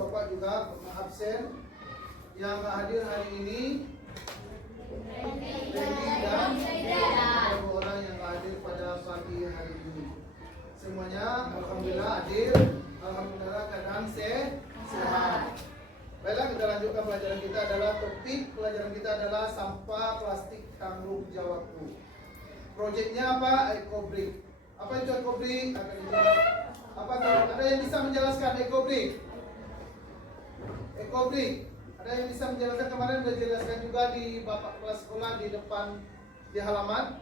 Bapak juga pernah absen. Yang hadir hari ini Randy dan dua orang yang hadir pada pagi hari ini. Semuanya alhamdulillah hadir. Alhamdulillah keadaan sehat. Baiklah, kita lanjutkan pelajaran kita adalah topik pelajaran kita adalah sampah plastik tanggung jawabku. Proyeknya apa? Ecobrik. Apa itu Ecobrik? Apa ada yang bisa menjelaskan Ecobrik? Ecobrik. Ada yang bisa menjelaskan? Kemarin sudah dijelaskan juga di bapak kelas sekolah di depan di halaman.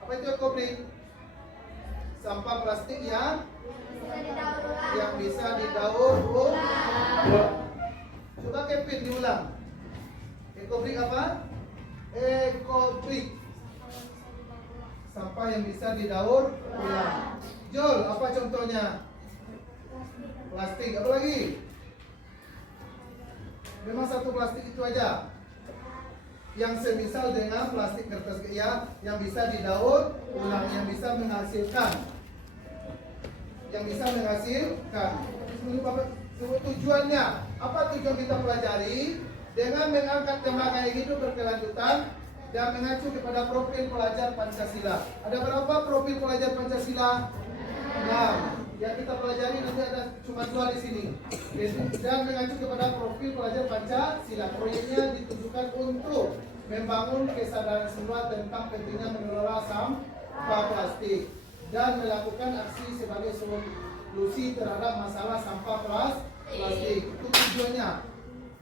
Apa itu Ecobrik? Sampah plastik yang bisa didaur ulang. Coba Kevin diulang. Ecobrik apa? Ecobrik. Sampah yang bisa didaur ulang. Jol, apa contohnya? Plastik. Apa lagi? Memang satu plastik itu aja. Yang semisal dengan plastik kertas ya, yang bisa didaur ulang, yang bisa menghasilkan. Tujuannya apa? Tujuan kita pelajari dengan mengangkat tema gaya hidup berkelanjutan dan mengacu kepada profil pelajar Pancasila. Ada berapa profil pelajar Pancasila? 6. Yang kita pelajari nanti ada cuma 2 di sini. Dan mengacu kepada profil pelajar Pancasila. Proyeknya ditujukan untuk membangun kesadaran semua tentang pentingnya mengelola sampah plastik dan melakukan aksi sebagai solusi terhadap masalah sampah plastik. Itu tujuannya.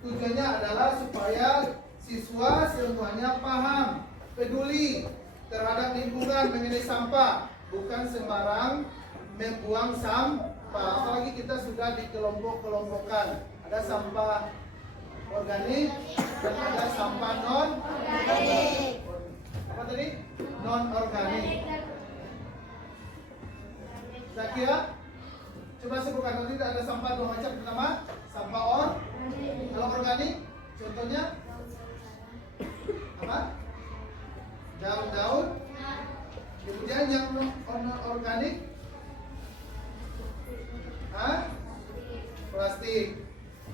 Tujuannya adalah supaya siswa semuanya paham, peduli terhadap lingkungan mengenai sampah, bukan sembarang membuang sampah. Apalagi kita sudah dikelompok-kelompokkan. Ada sampah organik dan ada sampah non organik. Apa tadi? Non organik. Zakira, coba sebutkan tadi ada sampah 2 macam. Pertama, sampah kalau organik, contohnya apa? Daun-daun. Kemudian yang non organik, plastik.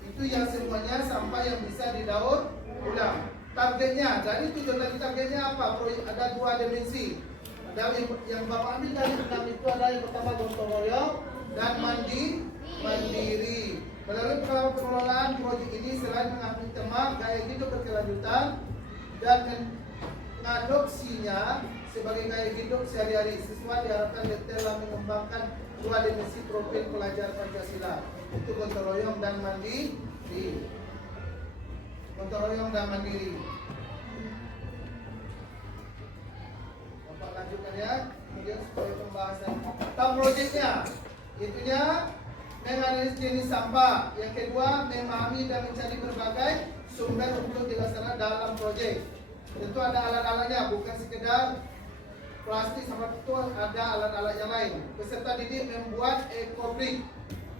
Itu yang semuanya sampah yang bisa didaur ulang. Targetnya, jadi tujuan dari targetnya apa? Ada 2 dimensi. Ada yang Bapak ambil dari 6 itu ada yang pertama gotong royong dan mandiri. Melalui pengelolaan proyek ini selain mengambil tema gaya hidup berkelanjutan dan mengadopsinya sebagai gaya hidup sehari-hari, siswa diharapkan telah mengembangkan 2 dimensi profil pelajar Pancasila, itu gotong royong dan mandiri. Gotong royong dan mandiri. Bapak lanjutkan ya, kemudian supaya pembahasan tentang proyeknya, itunya menganalisis jenis sampah. Yang kedua, memahami dan mencari berbagai sumber untuk dilaksanakan dalam proyek. Tentu ada alat-alatnya, bukan sekedar plastik sama itu, ada alat-alat yang lain. Peserta didik membuat Ecobrik.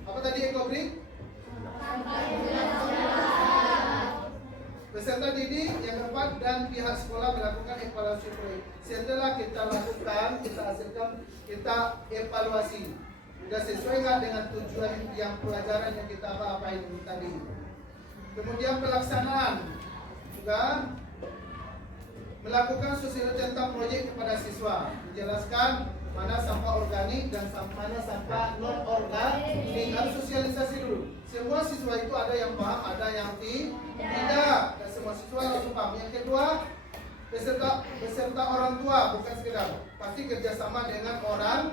Apa tadi Ecobrik? Peserta didik yang keempat dan pihak sekolah melakukan evaluasi proyek. Setelah kita lakukan, kita hasilkan, kita evaluasi. Sudah sesuai nggak dengan tujuan yang pelajaran yang kita apain tadi. Kemudian pelaksanaan juga melakukan sosialisasi tentang proyek kepada siswa, menjelaskan mana sampah organik dan mana sampah non organik. Harus sosialisasi dulu. Semua siswa itu ada yang paham, ada yang tidak. Dan semua siswa langsung paham. Yang kedua, beserta orang tua, bukan sekedar. Pasti kerjasama dengan orang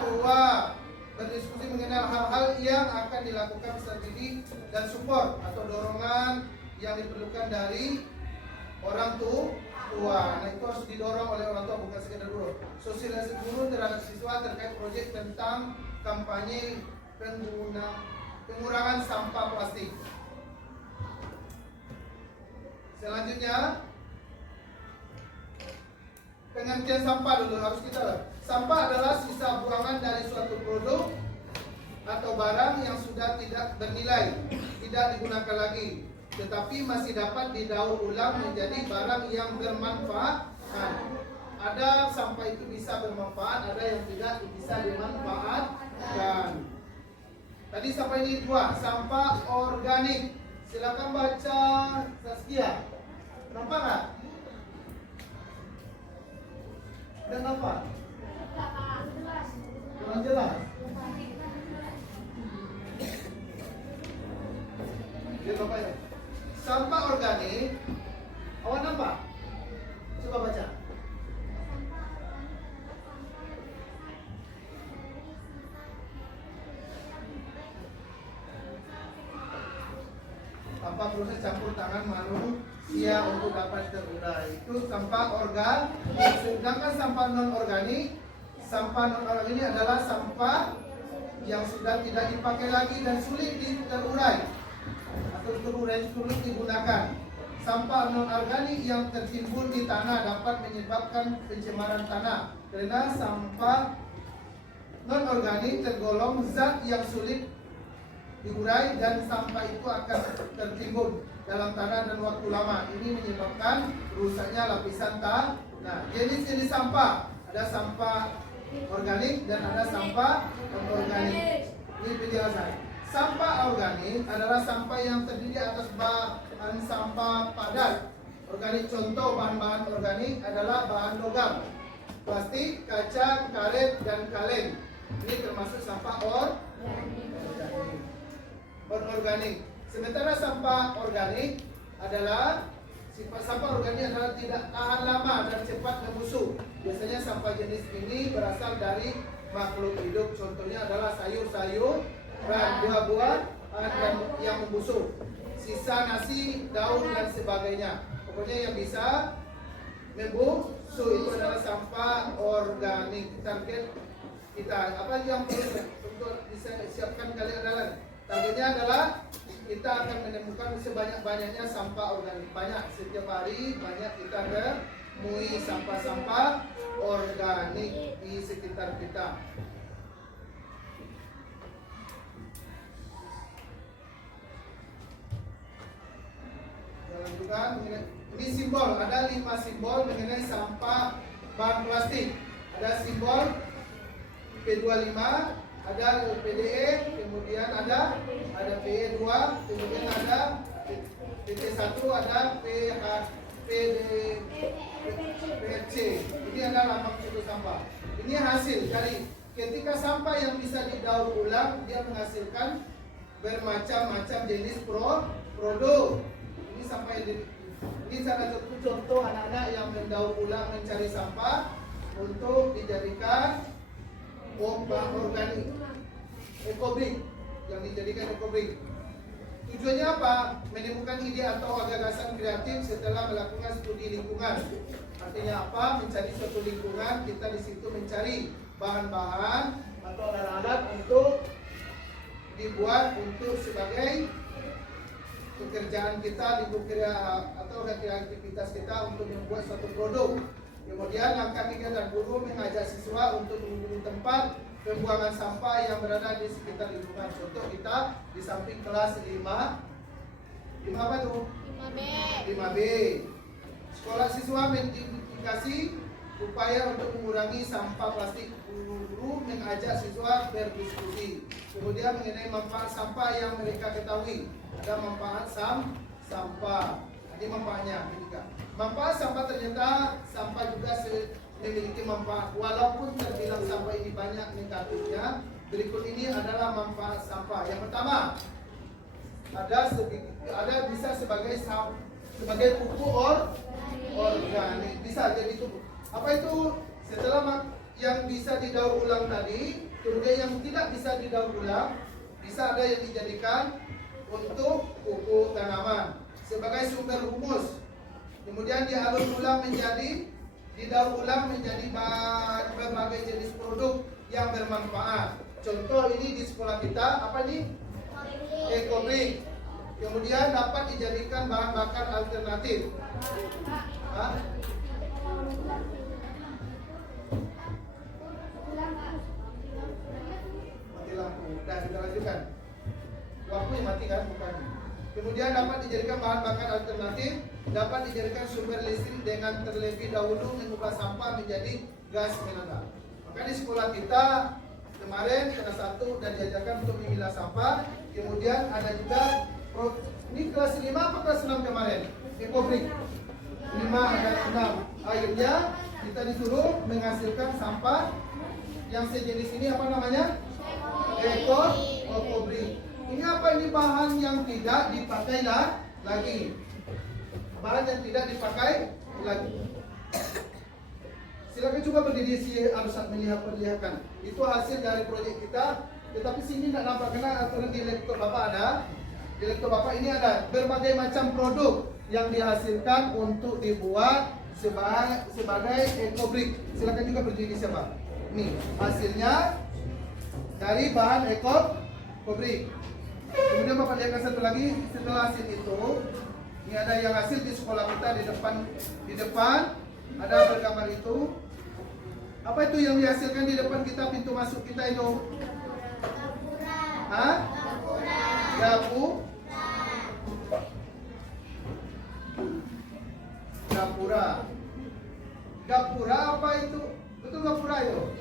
tua. Berdiskusi mengenai hal-hal yang akan dilakukan peserta didik dan support atau dorongan yang diperlukan dari orang tua. Nah, itu harus didorong oleh orang tua, bukan sekedar guru. Sosialisasi guru terhadap siswa terkait proyek tentang kampanye pengurangan sampah plastik. Selanjutnya, pengertian sampah dulu harus kita. Sampah adalah sisa buangan dari suatu produk atau barang yang sudah tidak bernilai, tidak digunakan lagi, tetapi masih dapat didaur ulang menjadi barang yang bermanfaat. Ada sampah itu bisa bermanfaat, ada yang tidak bisa dimanfaatkan. Tadi sampai ini 2, sampah organik. Silakan baca Saskia. Nampak nggak? Dan apa? Kurang jelas. Sampah organik. Awak nampak? Coba baca. Tanpa proses campur tangan manusia untuk dapat terurai. Itu sampah organik. Sedangkan sampah non organik ini adalah sampah yang sudah tidak dipakai lagi dan sulit terurai atau sulit digunakan. Sampah non organik yang tertimbun di tanah dapat menyebabkan pencemaran tanah karena sampah non organik tergolong zat yang sulit diurai dan sampah itu akan tertimbun dalam tanah dan waktu lama. Ini menyebabkan rusaknya lapisan tanah. Nah, jenis-jenis sampah ada sampah organik dan ada sampah non organik. Ini penjelasan. Sampah organik adalah sampah yang terdiri atas bahan sampah padat. Organik, contoh bahan-bahan organik adalah bahan logam, plastik, kaca, karet, dan kaleng. Ini termasuk sampah organik. Sementara sampah organik adalah sampah organik adalah tidak tahan lama dan cepat membusuk. Biasanya sampah jenis ini berasal dari makhluk hidup. Contohnya adalah sayur-sayur, buah-buah yang membusuk, sisa nasi, daun dan sebagainya. Pokoknya yang bisa membusuk itu adalah sampah organik. Target kita apa yang perlu untuk disiapkan kali adalah targetnya adalah kita akan menemukan sebanyak-banyaknya sampah organik. Banyak setiap hari banyak kita temui sampah-sampah organik di sekitar kita. Lanjutkan, ini simbol, ada 5 simbol mengenai sampah bahan plastik. Ada simbol P25, ada PDE, kemudian ada PE2, kemudian ada PT1, ada PHPC. Ini adalah lambang suatu sampah. Ini hasil dari ketika sampah yang bisa didaur ulang, dia menghasilkan bermacam-macam jenis produk. Ini salah satu contoh anak-anak yang mendaur ulang mencari sampah untuk dijadikan bahan organik, ekobrik, yang dijadikan ekobrik. Tujuannya apa? Menemukan ide atau gagasan kreatif setelah melakukan studi lingkungan. Artinya apa? Mencari suatu lingkungan, kita di situ mencari bahan-bahan atau alat-alat untuk dibuat untuk sebagai pekerjaan kita, atau aktivitas kita untuk membuat suatu produk. Kemudian langkah 3 dan guru mengajak siswa untuk mengunjungi tempat pembuangan sampah yang berada di sekitar lingkungan. Contoh kita di samping kelas 5 apa tuh? 5B. Sekolah siswa mendikasi upaya untuk mengurangi sampah plastik. Guru mengajak siswa berdiskusi. Kemudian mengenai manfaat sampah yang mereka ketahui. Ada manfaat sampah. Ini manfaatnya. Manfaat sampah, ternyata sampah juga memiliki manfaat. Walaupun terbilang sampah ini banyak negatifnya, berikut ini adalah manfaat sampah. Yang pertama, ada bisa sebagai pupuk organik. Bisa jadi pupuk. Apa itu? Setelah yang bisa didaur ulang tadi, kemudian yang tidak bisa didaur ulang, bisa ada yang dijadikan untuk pupuk tanaman sebagai sumber humus. Kemudian didaur ulang menjadi berbagai jenis produk yang bermanfaat. Contoh ini di sekolah kita apa nih? Ekobrik. Kemudian dapat dijadikan bahan bakar alternatif. Mati lampu. Dah kita lanjutkan. Lampu yang mati kan, bukan. Kemudian dapat dijadikan bahan bakar alternatif, dapat dijadikan sumber listrik dengan terlebih dahulu mengubah sampah menjadi gas metan. Maka di sekolah kita kemarin kelas 1 dan diajarkan untuk memilah sampah. Kemudian ada juga ini kelas 5 apa kelas 6 kemarin? Ekobrik 5 dan 6. Akhirnya kita disuruh menghasilkan sampah yang sejenis ini, apa namanya? Ekobrik. Ini apa? Ini bahan yang tidak dipakai lagi. Bahan yang tidak dipakai lagi. Silakan coba berdiri si Arsat melihatkan. Itu hasil dari proyek kita. Tetapi sini tidak nampak karena aturan di laptop Bapak ada. Di laptop Bapak ini ada berbagai macam produk yang dihasilkan untuk dibuat sebagai ekobrik. Silakan juga berdiri siapa. Nih hasilnya dari bahan ekobrik. Kemudian Bapak lihatkan satu lagi setelah hasil itu. Ini ada yang hasil di sekolah kita di depan ada bergambar itu. Apa itu yang dihasilkan di depan kita, pintu masuk kita itu? Hah? Gapura. Gapura apa itu? Betul gapura itu?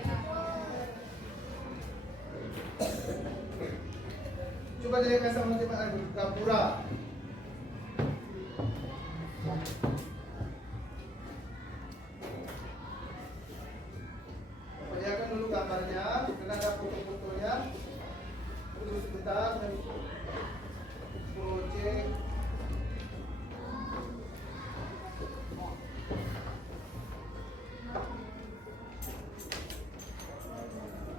Coba dilihatkan sama teman gapura. Perlihatkan dulu gambarnya, karena ada foto-fotonya. Tunggu sebentar. Project.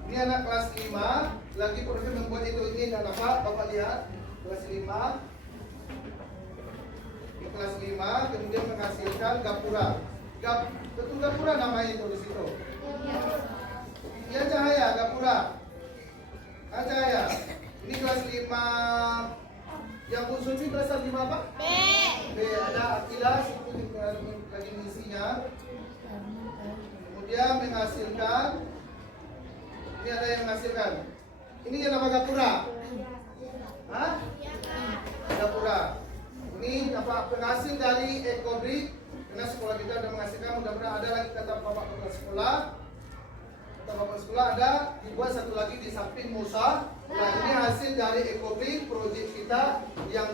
Ini anak kelas 5 lagi proses membuat itu. Ini anak Bapak lihat kelas 5. Di kelas 5 kemudian menghasilkan gapura. Betul gapura namanya itu di situ. Ya Cahaya, gapura. Cahaya. Ini kelas 5. Yang khusus ini kelas 5 apa? B. Ada Akilas itu lagi misinya. Kemudian menghasilkan. Ini ada yang menghasilkan. Ini yang nama gapura. Hah? Gapura. Ini apa penghasil dari ekobrik. Karena sekolah kita sudah menghasilkan, mudah-mudahan ada lagi kata Bapak kepala sekolah. Kata Bapak sekolah ada dibuat satu lagi di samping Musa. Nah, ini hasil dari ekobrik proyek kita yang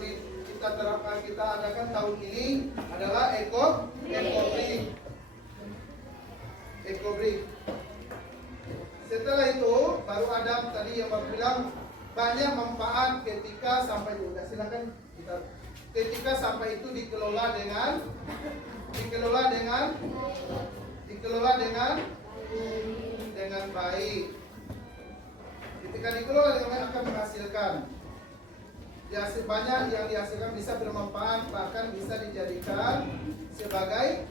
kita terapkan, kita adakan tahun ini adalah ekobrik. Setelah itu baru ada tadi yang Bapak bilang banyak manfaat ketika sampai itu. Silakan kita ketika sampai itu dikelola dengan baik. Ketika dikelola dengan baik akan menghasilkan. Dihasil banyak yang dihasilkan bisa bermanfaat, bahkan bisa dijadikan sebagai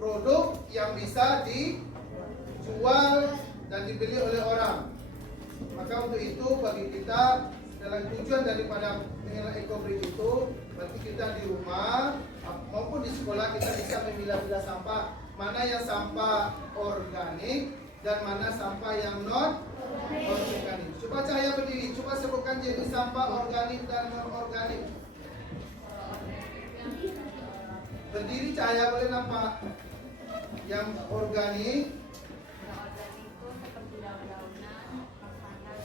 produk yang bisa dijual dan dibeli oleh orang. Maka untuk itu bagi kita dalam tujuan daripada mengenal ekobrik itu, berarti kita di rumah maupun di sekolah kita bisa memilah-milah sampah, mana yang sampah organik dan mana sampah yang non organik. Coba Cahaya berdiri, coba sebutkan jenis sampah organik dan non organik. Berdiri Cahaya, boleh nampak. Yang organik itu seperti daun-daunan, makanan,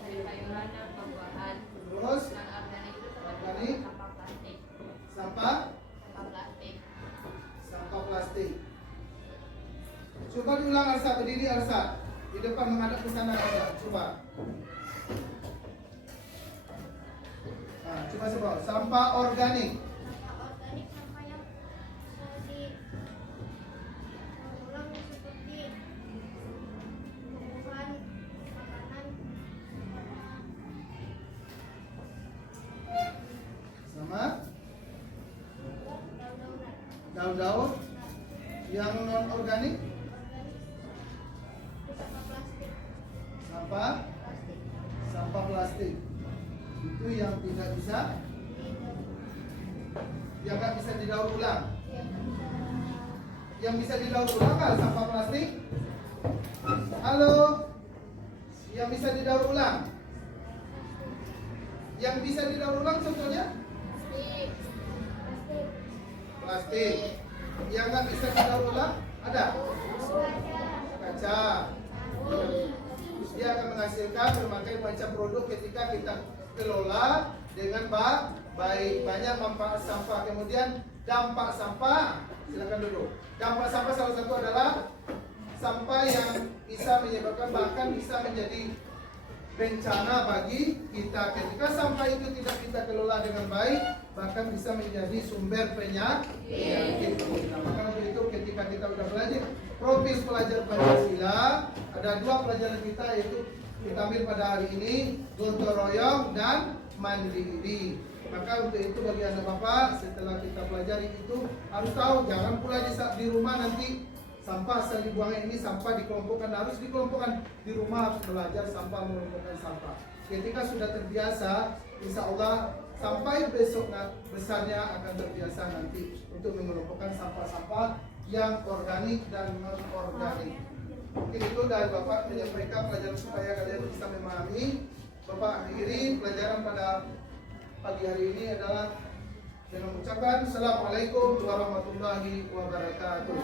sayur-sayuran dan buah-buahan. Terus Non organik itu organik, seperti sampah plastik. sampah plastik. Coba diulang Arsa, berdiri Arsa. Di depan menghadap ke sana Arsa. Coba. Nah, coba sebut sampah organik. Sampah organik sampah yang bisa diulang seperti tumbuhan, makanan, Sama daun-daunan. daun-daun. Yang non organik Sampah plastik. sampah plastik. Itu yang tidak bisa, yang nggak bisa didaur ulang. Yang bisa didaur ulang kan sampah plastik? Halo? Yang bisa didaur ulang? Yang bisa didaur ulang contohnya? Plastik. Yang nggak bisa didaur ulang? Ada? Kaca. kaca. Terus dia akan menghasilkan berbagai macam produk ketika kita kelola dengan baik. Banyak manfaat sampah. Kemudian dampak sampah, silakan duduk. Dampak sampah salah satu adalah sampah yang bisa menyebabkan, bahkan bisa menjadi bencana bagi kita. Ketika sampah itu tidak kita kelola dengan baik, bahkan bisa menjadi sumber penyakit. Nah, maka untuk itu ketika kita sudah belajar profil pelajar Pancasila, ada 2 pelajaran kita, yaitu kita ambil pada hari ini, gotong royong dan mandiri. Maka untuk itu bagi anak bapak, setelah kita pelajari itu harus tahu, jangan pula di rumah nanti sampah asal dibuangnya ini sampah dikelompokkan, harus dikelompokkan. Di rumah harus belajar sampah, mengelompokkan sampah. Ketika sudah terbiasa, insya Allah sampai besok besarnya akan terbiasa nanti untuk mengelompokkan sampah-sampah yang organik dan non-organik. Mungkin itu dari Bapak menyampaikan pelajaran supaya kalian bisa memahami. Bapak akhiri pelajaran pada pagi hari ini adalah dengan mengucapkan Assalamualaikum warahmatullahi wabarakatuh.